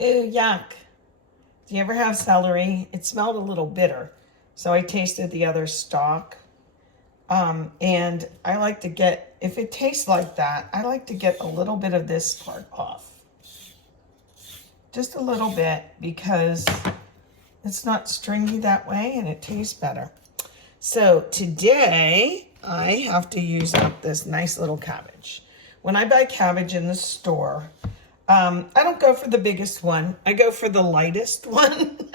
Ew, yuck. Do you ever have celery? It smelled a little bitter. So I tasted the other stalk. And I like to get, if it tastes like that, I like to get a little bit of this part off. Just a little bit, because it's not stringy that way and it tastes better. So today I have to use up this nice little cabbage. When I buy cabbage in the store, I don't go for the biggest one. I go for the lightest one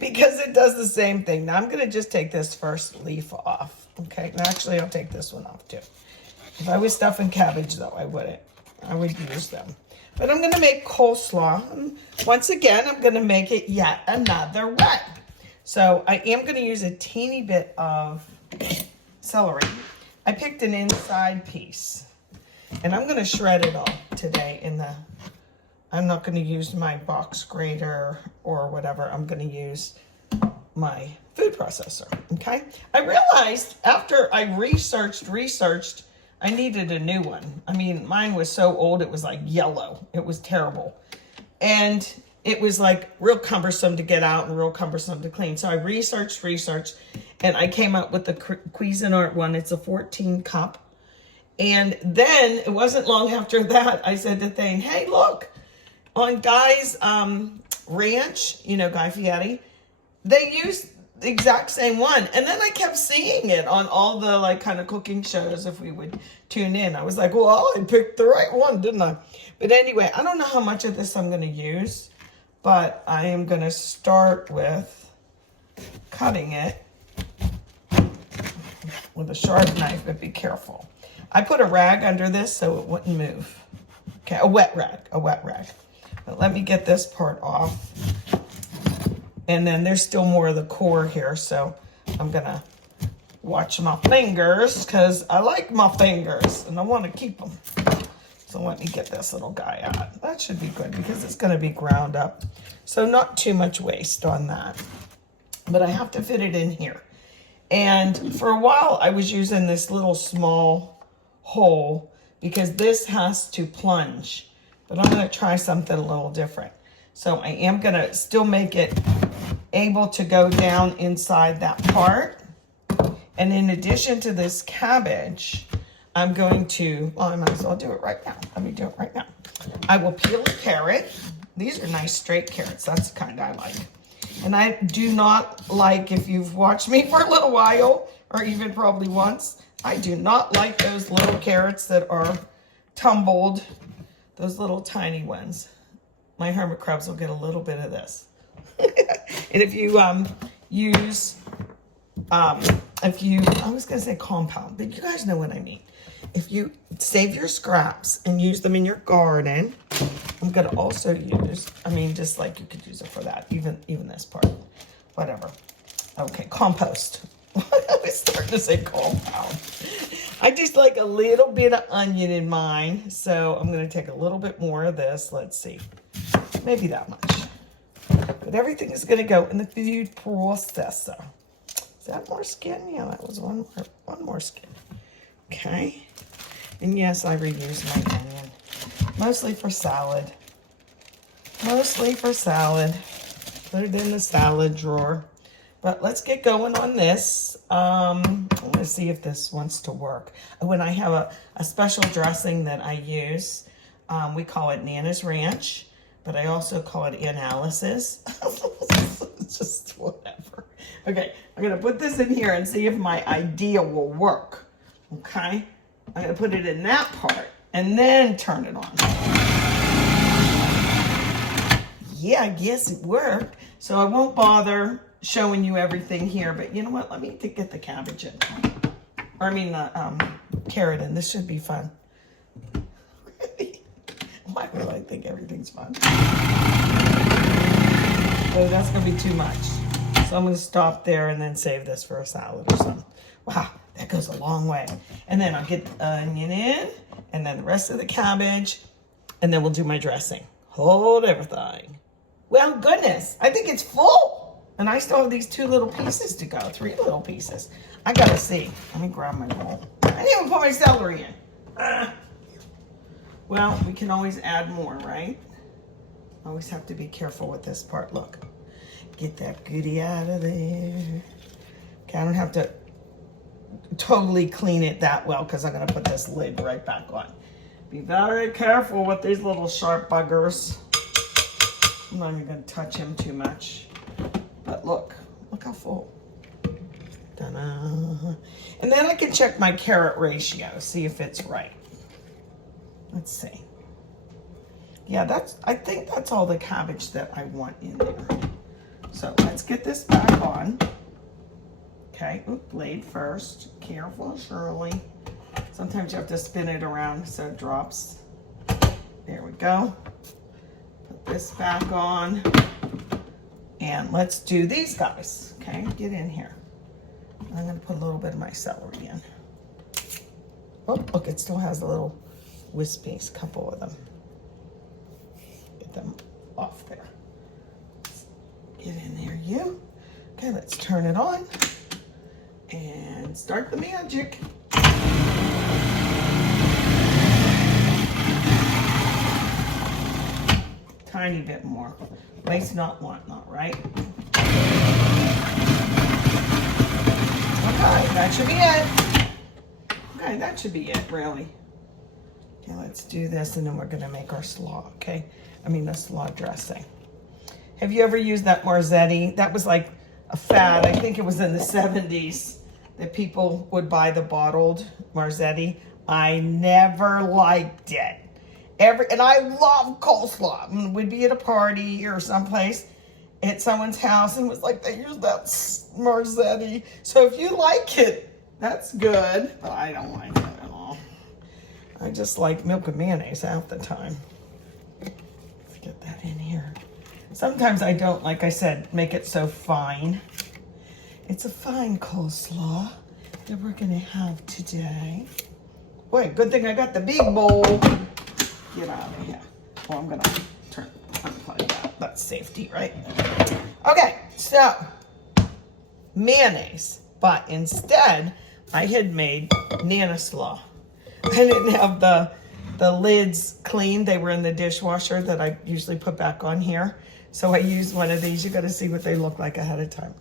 because it does the same thing. Now I'm going to just take this first leaf off. Okay, and actually I'll take this one off too. If I was stuffing cabbage though, I wouldn't. I would use them. But I'm going to make coleslaw. And once again, I'm going to make it yet another way. So I am going to use a teeny bit of celery. I picked an inside piece. And I'm going to shred it all today I'm not going to use my box grater or whatever. I'm going to use my food processor, okay? I realized after I researched, I needed a new one. I mean, mine was so old, it was like yellow. It was terrible. And it was like real cumbersome to get out and real cumbersome to clean. So I researched, and I came up with the Cuisinart one. It's a 14 cup. And then it wasn't long after that, I said to Thane, hey, look, on Guy's ranch, you know, Guy Fieri, they use the exact same one. And then I kept seeing it on all the like kind of cooking shows if we would tune in. I was like, well, I picked the right one, didn't I? But anyway, I don't know how much of this I'm going to use, but I am going to start with cutting it with a sharp knife, but be careful. I put a rag under this so it wouldn't move. Okay, a wet rag. But let me get this part off. And then there's still more of the core here, so I'm gonna watch my fingers because I like my fingers and I want to keep them. So let me get this little guy out. That should be good because it's gonna be ground up. So not too much waste on that. But I have to fit it in here. And for a while I was using this little small hole because this has to plunge, but I'm going to try something a little different. So I am going to still make it able to go down inside that part. And in addition to this cabbage, I'm going to, well, I might as well do it right now. Let me do it right now. I will peel a carrot. These are nice straight carrots. That's the kind I like. And I do not like, if you've watched me for a little while, or even probably once, I do not like those little carrots that are tumbled, those little tiny ones. My hermit crabs will get a little bit of this. And if you I was going to say compound, but you guys know what I mean. If you save your scraps and use them in your garden, I'm going to also use, I mean, just like you could use it for that, even this part, whatever. Okay, compost. I was starting to say compound. I just like a little bit of onion in mine. So I'm going to take a little bit more of this. Let's see. Maybe that much. But everything is going to go in the food processor. Is that more skin? Yeah, that was one more skin. Okay. And yes, I reuse my onion. Mostly for salad. Put it in the salad drawer. But let's get going on this. Let's see if this wants to work. When I have a special dressing that I use, we call it Nana's Ranch, but I also call it Analysis. Just whatever. Okay, I'm gonna put this in here and see if my idea will work. Okay, I'm gonna put it in that part and then turn it on. Yeah, I guess it worked. So I won't bother showing you everything here, but you know what? Let me get the cabbage in. Or I mean the carrot in. This should be fun. Why do I think everything's fun? Oh, that's gonna be too much. So I'm gonna stop there and then save this for a salad or something. Wow, that goes a long way. And then I'll get the onion in, and then the rest of the cabbage, and then we'll do my dressing. Hold everything. Well, goodness, I think it's full. And I still have these 2 little pieces to go, 3 little pieces. I gotta see. Let me grab my bowl. I didn't even put my celery in. Well, we can always add more, right? Always have to be careful with this part. Look, get that goodie out of there. Okay, I don't have to totally clean it that well because I'm going to put this lid right back on. Be very careful with these little sharp buggers. I'm not even going to touch him too much. But look how full. Ta-da. And then I can check my carrot ratio, see if it's right. Let's see. Yeah, I think that's all the cabbage that I want in there. So let's get this back on. Okay, blade first. Careful, Shirley. Sometimes you have to spin it around so it drops. There we go. Put this back on. And let's do these guys. Okay, get in here. I'm going to put a little bit of my celery in. Oh, look, it still has a little wispies, a couple of them. Get them off there. Get in there, you. Okay, let's turn it on and start the magic. Tiny bit more. Waste not, want not, right? Okay, that should be it. Okay, that should be it, really. Okay, let's do this and then we're gonna make our slaw, okay? I mean the slaw dressing. Have you ever used that Marzetti? That was like a fad. I think it was in the 70s that people would buy the bottled Marzetti. I never liked it. And I love coleslaw. We'd be at a party or someplace at someone's house and it was like, they use that Marzetti. So if you like it, that's good, but I don't like it at all. I just like milk and mayonnaise half the time. Let's get that in here. Sometimes I don't, like I said, make it so fine. It's a fine coleslaw that we're gonna have today. Wait, good thing I got the big bowl. Get out of here. Oh, I'm gonna unplug that. That's safety, right? Okay, so mayonnaise, but instead I had made Nana slaw. I didn't have the lids clean. They were in the dishwasher that I usually put back on here. So I used one of these. You got to see what they look like ahead of time.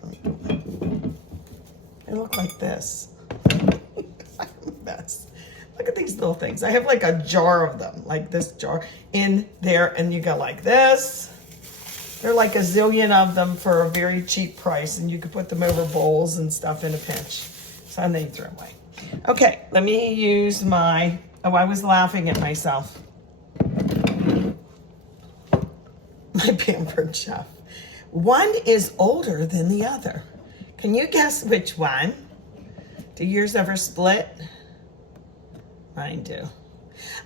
They look like this. Mess. Look at these little things. I have like a jar of them, like this jar in there, and you go like this. They're like a zillion of them for a very cheap price, and you could put them over bowls and stuff in a pinch. So then you throw away. Okay, let me use my, oh, I was laughing at myself. My pampered chef. One is older than the other. Can you guess which one? Do yours ever split? Mine do.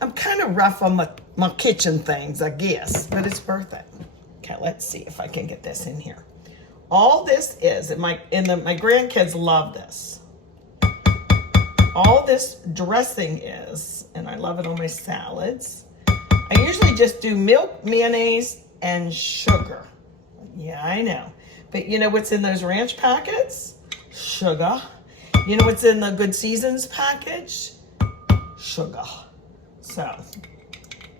I'm kind of rough on my kitchen things, I guess, but it's worth it. Okay, let's see if I can get this in here. All this is, and my grandkids love this. All this dressing is, and I love it on my salads. I usually just do milk, mayonnaise, and sugar. Yeah, I know. But you know what's in those ranch packets? Sugar. You know what's in the Good Seasons package? Sugar. So,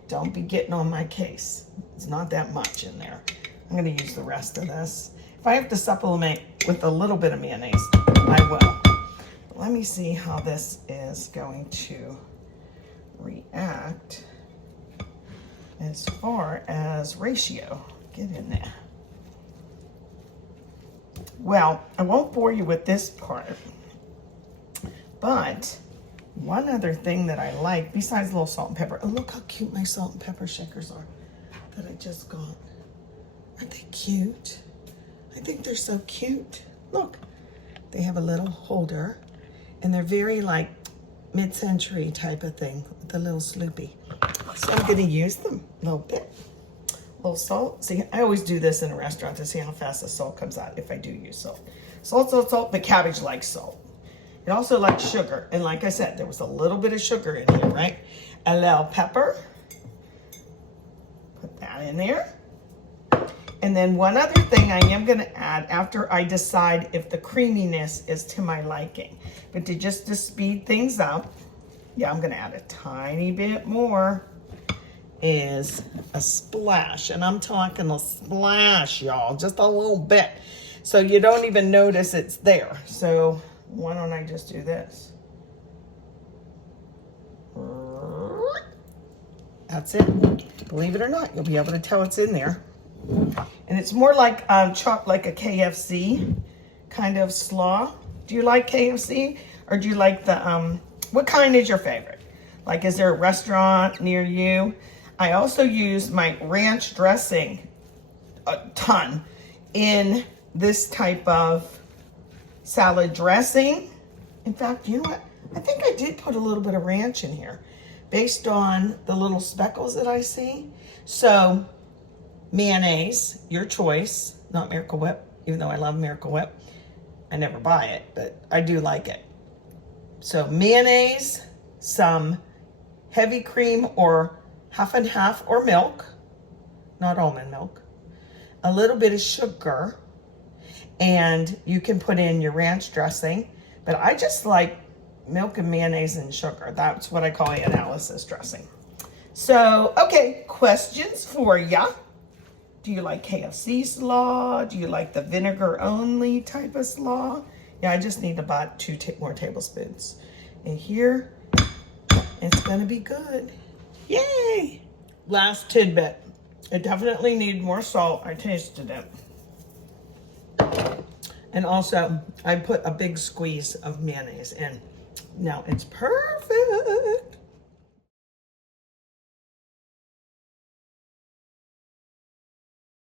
don't be getting on my case. It's not that much in there. I'm going to use the rest of this. If I have to supplement with a little bit of mayonnaise, I will. But let me see how this is going to react as far as ratio. Get in there. Well, I won't bore you with this part, but one other thing that I like, besides a little salt and pepper, oh, look how cute my salt and pepper shakers are that I just got. Aren't they cute? I think they're so cute. Look, they have a little holder, and they're very like mid-century type of thing with a little sloopy. So I'm gonna use them a little bit. A little salt. See, I always do this in a restaurant to see how fast the salt comes out if I do use salt. Salt, salt, salt, but cabbage likes salt. It also likes sugar. And like I said, there was a little bit of sugar in here, right? A little pepper. Put that in there. And then one other thing I am gonna add after I decide if the creaminess is to my liking. But to speed things up, yeah, I'm gonna add a tiny bit more, is a splash, and I'm talking a splash, y'all, just a little bit. So you don't even notice it's there. So why don't I just do this? That's it. Believe it or not, you'll be able to tell it's in there. And it's more like chopped like a KFC kind of slaw. Do you like KFC, or do you like the, what kind is your favorite? Like, is there a restaurant near you? I also use my ranch dressing a ton in this type of salad dressing. In fact, you know what? I think I did put a little bit of ranch in here based on the little speckles that I see. So mayonnaise, your choice, not Miracle Whip, even though I love Miracle Whip. I never buy it, but I do like it. So mayonnaise, some heavy cream or half and half or milk, not almond milk, a little bit of sugar, and you can put in your ranch dressing, but I just like milk and mayonnaise and sugar. That's what I call analysis dressing. So, okay, questions for ya. Do you like KFC slaw? Do you like the vinegar only type of slaw? Yeah, I just need about 2 more tablespoons. And here, it's gonna be good. Yay! Last tidbit. It definitely needs more salt. I tasted it. And also, I put a big squeeze of mayonnaise in. Now it's perfect.